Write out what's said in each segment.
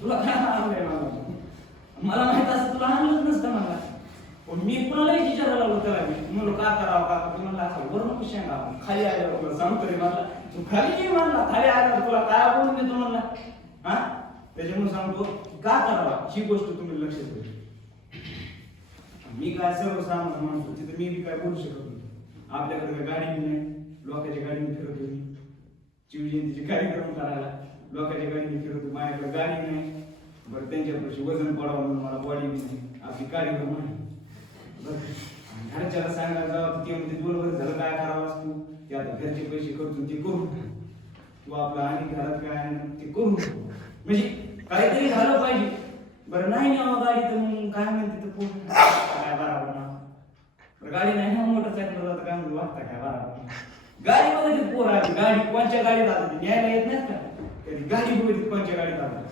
तुला काय आणलंय मला माहित असं तुला आणलंच नसतं मला. पण मी कुणालाही विचारायला लागलो त्याला मी म्हणलो का करावं का तू म्हणला असं वरून कशी खाली आल्यावर तुला सांगतो रे म्हणला तू खाली नाही म्हणला खाली आल्यावर तुला काय बोलून देतो म्हणला. हा त्याच्यामुळे सांगतो का करावा ही गोष्ट तुम्ही लक्षात ठेवा. मी काय सर्वसामान्य म्हणतो तिथे मी काय बोलू शकत नाही. आपल्याकडे काय गाडी नाही लोकांच्या गाडीने फिरतो मी शिवजयंतीचे कार्यक्रम करायला लोकांच्या गाडीने फिरतो माझ्याकडे गाडी नाही. बरं त्यांच्यापाशी वजन पडावं म्हणून मला बॉडी नाही आपली कार्यक्रम नाही. घरच्याला सांगायला जावं ते म्हणजे 2 वर्ष झालं काय करावं तू ते आता घरचे पैसे करतो ते करू तू आपलं आणि घरात काय ते करू म्हणजे काहीतरी झालं पाहिजे. बरं नाही ना गाडी तर मग काय म्हणते तर पोट काय बरोबर ना गाडी नाही ना मोटरसायकल जात काय म्हणून वागता काय बरोबर गाडी बघितली पोर आली गाडी कोणच्या गाडीत आता न्यायला येत नाही का कधी गाडी बघितली कोणच्या गाडीत आता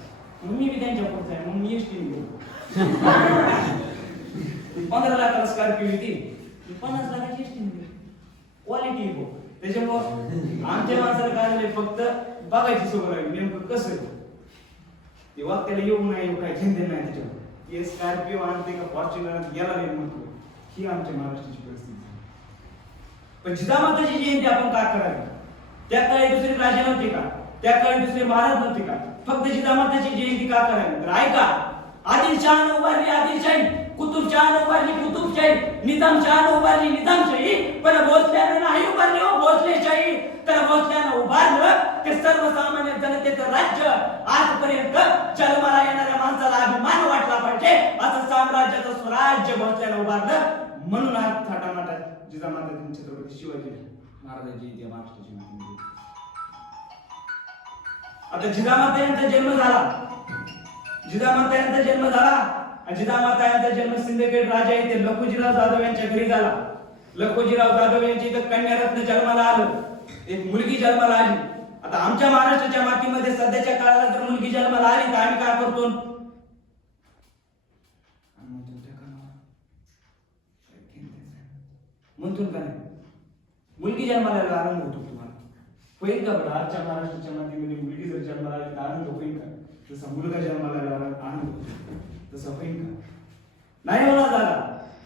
मग मी बी त्यांच्या पुढचा आहे मग मी एसटी गेलो 15 लाखाला स्कॉर्पिओ येते 50 लाखाची एसटी क्वालिटी हो. त्याच्यामुळं आमच्या माणसाला काय झालंय फक्त बघायची सवय लागली नेमकं कसं ते वाक्याला येऊ नाही काय झेंडे नाही त्याच्यावर ते स्कॉर्पिओ आणते का फॉर्च्युनर गेला नाही म्हणतो ही आमच्या महाराष्ट्राची परिस्थिती. पण जिजामाताची जयंती आपण का करावी. त्या काळी दुसरे राजे नव्हते का त्या काळी दुसरे महाराज नव्हते का फक्त जिजामाताची जयंती का करावी. तर ऐका आदिलशाह उभारली आदिलशाही कुतुबशाह उभारली कुतुबशाही निजामशाह उभारली निजामशाही पण भोसल्यानं नाही उभारली हो भोसलेशाही. तर भोसल्यानं उभारलं ते सर्वसामान्य जनतेचं राज्य. आजपर्यंत जन्माला येणाऱ्या माणसाला अभिमान वाटला पाहिजे असं साम्राज्याचं स्वराज्य भोसल्यानं उभारलं. म्हणून आज थाटामाटा जिजामाता छत्रपती शिवाजी महाराजांची इथे महाराष्ट्राची माहिती. आता जिजामाता यांचा जन्म झाला जिजामाता यांचा जन्म झाला जिजामाता यांचा जन्म सिंदखेड राजा येथे लखुजीराव जाधव यांच्या घरी झाला. लखुजीराव जाधव यांची इथं कन्यारत्न जन्माला आलं एक मुलगी जन्माला आली. आता आमच्या महाराष्ट्राच्या मातीमध्ये सध्याच्या काळाला जर मुलगी जन्माला आली तर आम्ही काय करतो म्हणतो का नाही मुलगी जन्माला आनंद होतो तुम्हाला होईल का बरं. आजच्या महाराष्ट्राच्या मातीमध्ये मुलगी जर जन्माला आली तर आनंद होईल का. जसा मुलगा जन्माला आनंद होतो तसं होईल का नाही होणार झाला.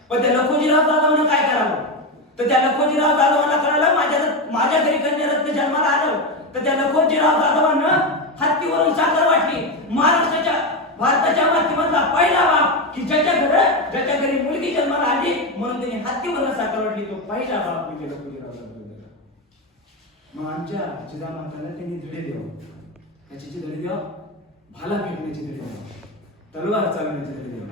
पण त्या लखोजीराव जाधवनं काय करावं तर त्या लखोजीराव जाधवांना कळलं माझ्या घरी कन्यारत्न जन्माला आलं. तर त्या लखोजीराव जाधवांना हत्तीवरून साखर वाटली. महाराष्ट्राच्या भारताच्या मातीमधला पहिला बाप की ज्याच्या घरी मुलगी जन्माला आली म्हणून त्यांनी हत्तीवरून साखर वाटली तो पहिला बाप म्हणजे लखोजीराव जाधव. मग आमच्या जिजामाताला त्यांनी धडे द्यावं त्याची धडे द्यावं भाला फेकण्याची धडे द्यावं तलवार चालवण्याची धडे द्यावं.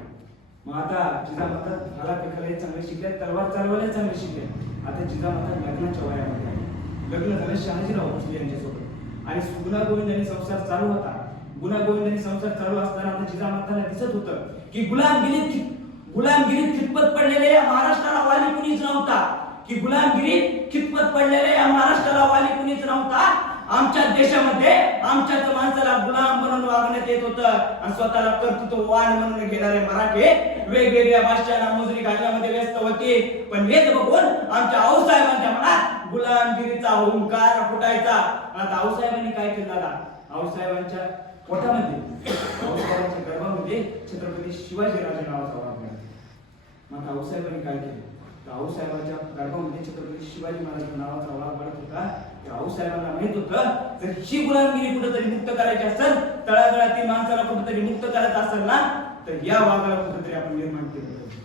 मग आता जिजामाता भाला फेकायला चांगले शिकल्या तलवार चालवायला चांगले शिकल्या. आता जिजामाता लग्नाच्या वयामध्ये लग्न झालं शहाजीराव भोसले यांच्यासोबत आणि गुन्हा गोविंदांनी संसार चालू होता. गुन्हा गोविंदांनी संसार चालू असताना आता जिजामाताला दिसत होतं की गुलामगिरीत खितपत पडलेले या महाराष्ट्राला वाली कुणीच नव्हता की गुलामगिरीत खितपत पडलेले या महाराष्ट्राला वाली कुणीच नव्हता. आमच्या देशामध्ये आमच्याच माणसाला गुलाम म्हणून वागण्यात येत होतं आणि स्वतःला कर्तृत्ववान म्हणून घेणारे मराठे वेगवेगळ्या भाषांना मुजरी घालण्यामध्ये व्यस्त होते. पण हेच बघून आमच्या आऊसाहेबांच्या मनात गुलामगिरीचा हुंकार फुटायचा. आता आऊसाहेबांनी काय केलं दादा आऊसाहेबांच्या पोटामध्ये आऊसाहेबांच्या गर्भामध्ये छत्रपती शिवाजी राजे नावाचा वाघ मिळाला. मग आऊसाहेबांनी काय केलं तर आऊसाहेबांच्या गर्भामध्ये छत्रपती शिवाजी महाराज नावाचा वाघ वाढत होता. आऊसाहेबांना माहित होतं जर ही गुलामगिरी कुठेतरी मुक्त करायची असेल तळागाळातील माणसाला कुठेतरी मुक्त करायचं असेल ना तर या वाघाला कुठेतरी आपण निर्माण केलं पाहिजे.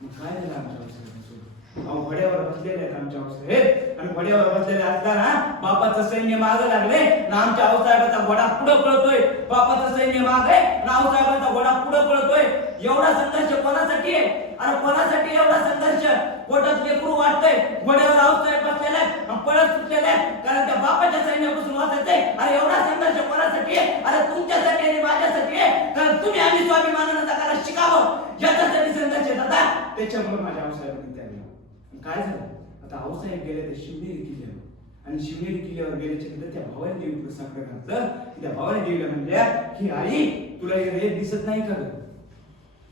मग काय झालं आमच्या आऊसाहेबांसोबत घोड्यावर बसलेले आहेत आमच्या आऊसाहेब आणि घोड्यावर बसलेले असताना बापाचं सैन्य मागे लागले ना आमच्या आऊसाहेबाचा घोडा पुढे पळतोय. बापाचं सैन्य मागे ना आऊसाहेबाचा घोडा पुढे पळतोय. एवढा संघर्ष कोणासाठी आहे आणि कोणासाठी एवढा संघर्ष. पोटात लेकरू वाटतंय घोड्यावर आऊसाहेब बसलेले आहेत पळत सुटलेले आहेत कारण त्या बापाच्या सैन्यापासून वाचायचंय. अरे एवढा संघर्ष कोणासाठी आहे अरे तुमच्यासाठी आणि माझ्यासाठी आहे कारण तुम्ही आम्ही स्वाभिमानानं जगायला शिकावं याच्यासाठी संघर्ष दादा. त्याच्यामुळे माझ्या आऊसाहेबांनी त्याग दिला. काय झालं आता आऊसाहेब गेले ते शिवनेरी किल्ल्यावर आणि शिवनेरी किल्ल्यावर गेल्याच्या नंतर त्या भवानी देवीकडे साकडं घातलं. त्या भवानी देवीला म्हणल्या की आई तुला हे रेत दिसत नाही का ग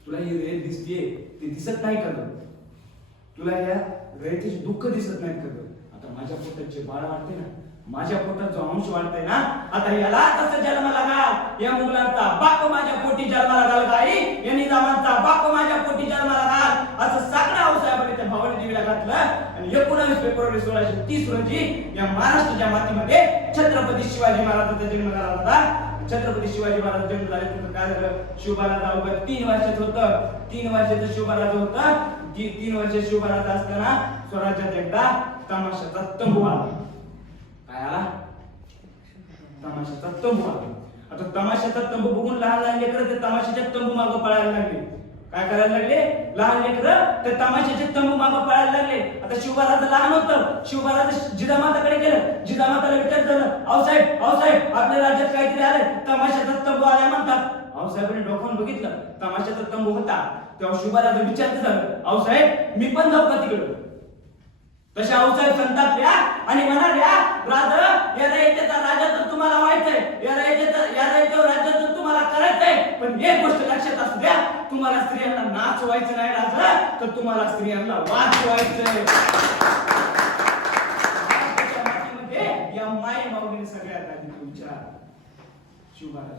तुला ही रेत दिसतेय ते दिसत नाही का ग तुला या रयतेचे दुःख दिसत नाहीत का ग. आता माझ्या पोटाचे बाळ वाटते ना माझ्या पोटात जो अंश वाढतोय ना, आता याला कसं जन्माला घाल. या मुलांचा बाप माझ्या पोटी जन्माला घाल गाई, या निजामांचा बाप माझ्या पोटी जन्माला घाल, असं साकडं आऊसाहेबांनी त्या भावानी देवीला घातलं. आणि 19 फेब्रुवारी 1630 रोजी या महाराष्ट्राच्या मातीमध्ये छत्रपती शिवाजी महाराजांचा जन्म झाला होता. छत्रपती शिवाजी महाराज जन्म झाल्यानंतर काय झालं, शिवबाला अवघ्या 3 वर्षाचं होतं. 3 वर्षाचं शिवबाला होतं. 3 वर्ष शिवबाला असताना स्वराज्यात एकदा तमाशाचा तंबू आला. काय आला? तमाशाचा तंबू आला. आता तमाशाचा तंबू बघून लहान लहान लेकरं ते तमाशाच्या तंबू मागं पळायला लागले. काय करायला लागले? लहान लेकरं ते तमाशाचे तंबू मागं पळायला लागले. आता शिवबाराज लहान होतं. शिवबाराज जिजामाताकडे गेलं. जिजामाताला विचार झालं, आऊसाहेब आऊसाहेब आपल्या राज्यात काहीतरी आलंय, तमाशाचा तंबू आलाय म्हणतात. आऊसाहेबांनी डोकावून बघितलं, तमाशाचा तंबू होता. तेव्हा शिवबाराज विचारत झालं, आऊसाहेब मी पण जाऊ का तिकडं? तशा आऊसाहेब संतापल्या आणि म्हणाल्या, राजा या राजाचा राजा तर तुम्हाला व्हायचंय, या राजाचं राज्य तर तुम्हाला करायचंय, पण एक गोष्ट लक्षात असू द्या, तुम्हाला स्त्रियांना नाचवायचं नाही राजा, तर तुम्हाला स्त्रियांना वाचवायचंय. या माय माऊलीने सगळ्यात आधी तुमच्या शिवबाराज